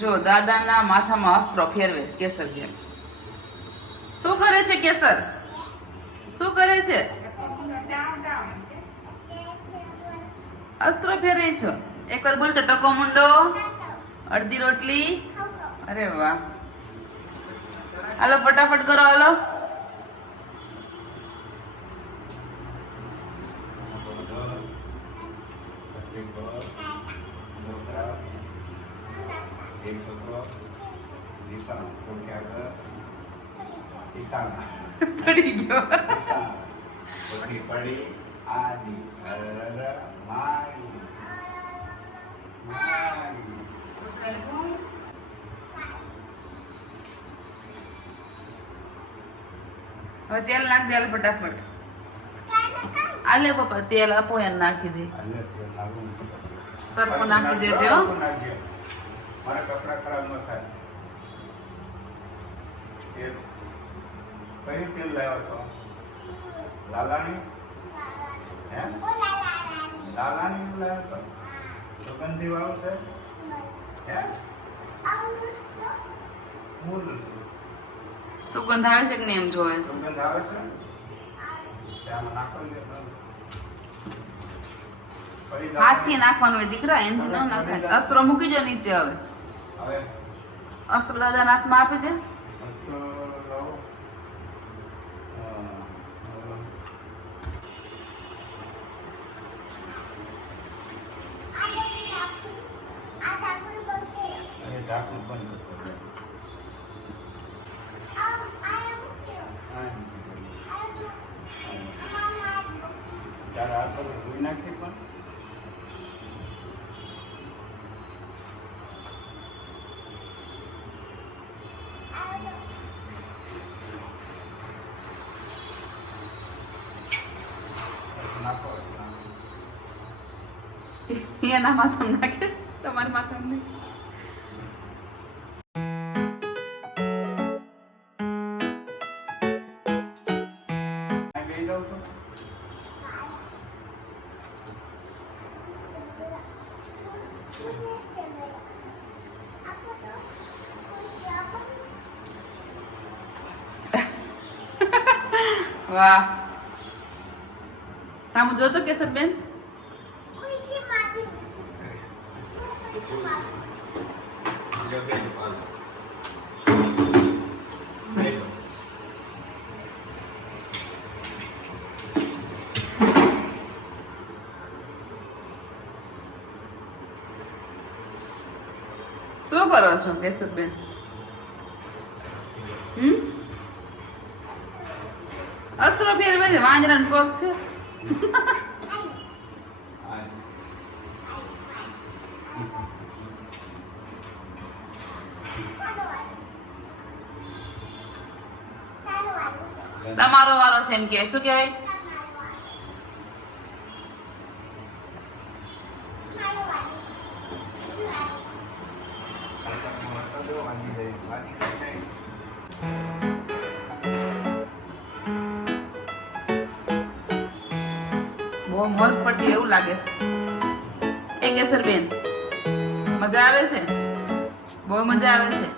જો દાદાના માથામાં અસ્ત્રો ફેરવે છે કેસરબેન. શું કરે છે કેસર? શું કરે છે? અસ્ત્રો ફેરવે છે. એકવાર બોલ તો ટકો મુંડો અડધી રોટલી. અરે વાહ, હાલો ફટાફટ કરો હાલો. પડી ગયો. પડી આદિ મારી હવે તેલ નાખ દે હાલ ફટાફટ. આલે પપ્પા તેલ આપો એને નાખી દે. સરખું નાખી દેજે હો. મારા કપડા ખરાબ ન થાય. કયું તેલ લાવ્યો છો? લાલાની? હે લાલાની લાવ્યો છો? સુગંધી વાળું છે? હે મૂળ સુગંધ આવે છે કે નહીં એમ જોવે છે. સુગંધ આવે છે? ત્યાંમાં નાખો લે. હાથથી નાખવાનું હોય દીકરા, એનાથી ન નાખાય. અસ્ત્રો મૂકી દો નીચે. હવે હવે અસ્ત્ર દાદાના હાથમાં આપી દે. ઢાંકણું બંધ કરતો. તારા હાથ પર ધોઈ નાખી પણ નાખો. એના માથામાં નાખીશ, તમારા માથામાં નહીં. વાહ, સામુ જોતો કેસરબેન. શું કરો છો કેસરબેન? અસ્ત્રો ફેરવે છે. વાંજરાનો પગ છે. તમારો વારો છે એમ કે શું કહેવાય? બહુ મસ્ત પટ્ટી એવું લાગે છે. એ કેસરબેન મજા આવે છે? બહુ મજા આવે છે.